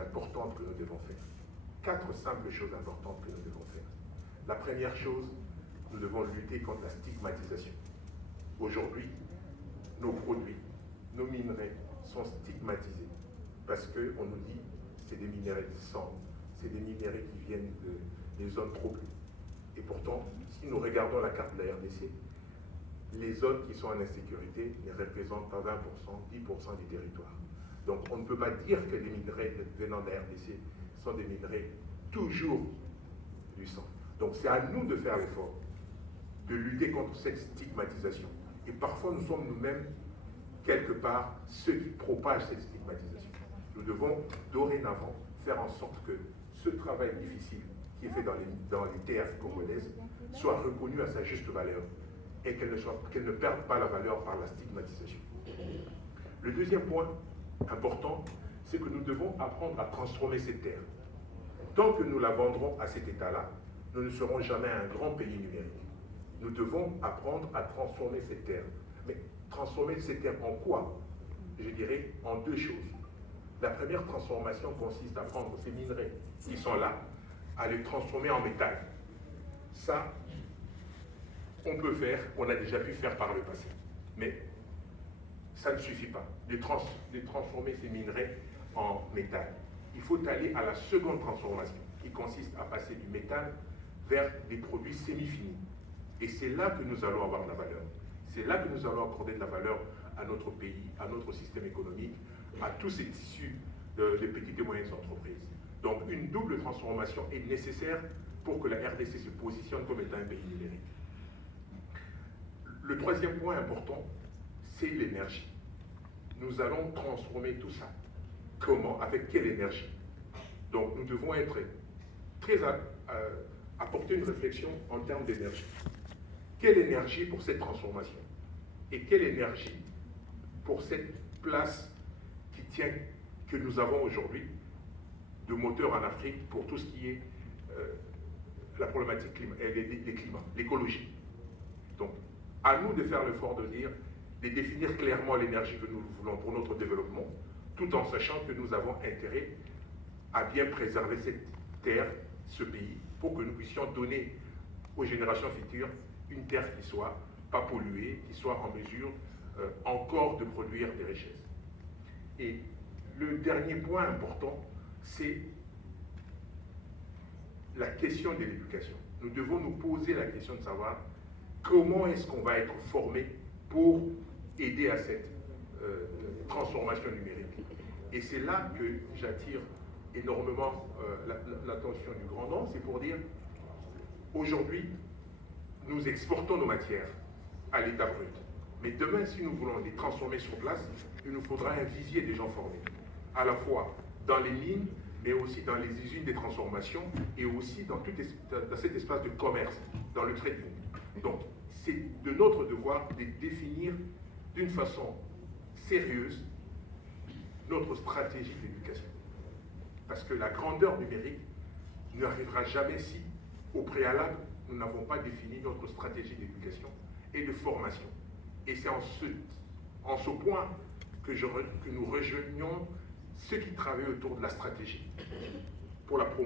importantes que nous devons faire. 4 simples choses importantes que nous devons faire. La première chose, nous devons lutter contre la stigmatisation. Aujourd'hui, nos produits, nos minerais sont stigmatisés parce qu'on nous dit que c'est des minerais sans, c'est des minerais qui viennent des zones troublées. Et pourtant, si nous regardons la carte de la RDC, les zones qui sont en insécurité ne représentent pas 20%, 10% du territoire. Donc on ne peut pas dire que les minerais venant de la RDC sont des minerais toujours du sang. Donc c'est à nous de faire l'effort, de lutter contre cette stigmatisation. Et parfois nous sommes nous-mêmes, quelque part, ceux qui propagent cette stigmatisation. Nous devons dorénavant faire en sorte que ce travail difficile qui est fait dans les terres congolaises soit reconnu à sa juste valeur et qu'elle ne perde pas la valeur par la stigmatisation. Le deuxième point important, c'est que nous devons apprendre à transformer cette terre. Tant que nous la vendrons à cet état-là, nous ne serons jamais un grand pays numérique. Nous devons apprendre à transformer cette terre. Mais transformer cette terre en quoi? Je dirais en 2 choses. La première transformation consiste à prendre ces minerais qui sont là, à les transformer en métal. Ça, on peut faire, on a déjà pu faire par le passé. Mais ça ne suffit pas de transformer ces minerais en métal. Il faut aller à la seconde transformation, qui consiste à passer du métal vers des produits semi-finis. Et c'est là que nous allons avoir de la valeur. C'est là que nous allons accorder de la valeur à notre pays, à notre système économique, à tous ces tissus des petites et moyennes entreprises. Donc une double transformation est nécessaire pour que la RDC se positionne comme étant un pays numérique. Le troisième point important, c'est l'énergie. Nous allons transformer tout ça. Comment? Avec quelle énergie? Donc nous devons être apporter une réflexion en termes d'énergie. Quelle énergie pour cette transformation? Et quelle énergie pour cette place qui tient, que nous avons aujourd'hui, de moteur en Afrique pour tout ce qui est la problématique des climats, l'écologie. Donc, à nous de faire l'effort de définir clairement l'énergie que nous voulons pour notre développement, tout en sachant que nous avons intérêt à bien préserver cette terre, ce pays, pour que nous puissions donner aux générations futures une terre qui soit pas polluée, qui soit en mesure encore de produire des richesses. Et le dernier point important, c'est la question de l'éducation. Nous devons nous poser la question de savoir comment est-ce qu'on va être formé pour aider à cette transformation numérique. Et c'est là que j'attire énormément l'attention du grand nombre, c'est pour dire, aujourd'hui, nous exportons nos matières à l'état brut. Mais demain, si nous voulons les transformer sur place, il nous faudra un vivier de gens formés, à la fois dans les mines, mais aussi dans les usines de transformation et aussi dans cet espace de commerce, dans le trading. Donc, c'est de notre devoir de définir d'une façon sérieuse notre stratégie d'éducation. Parce que la grandeur numérique n'arrivera jamais si, au préalable, nous n'avons pas défini notre stratégie d'éducation et de formation. Et c'est en ce point que nous rejoignons ceux qui travaillent autour de la stratégie pour la promotion.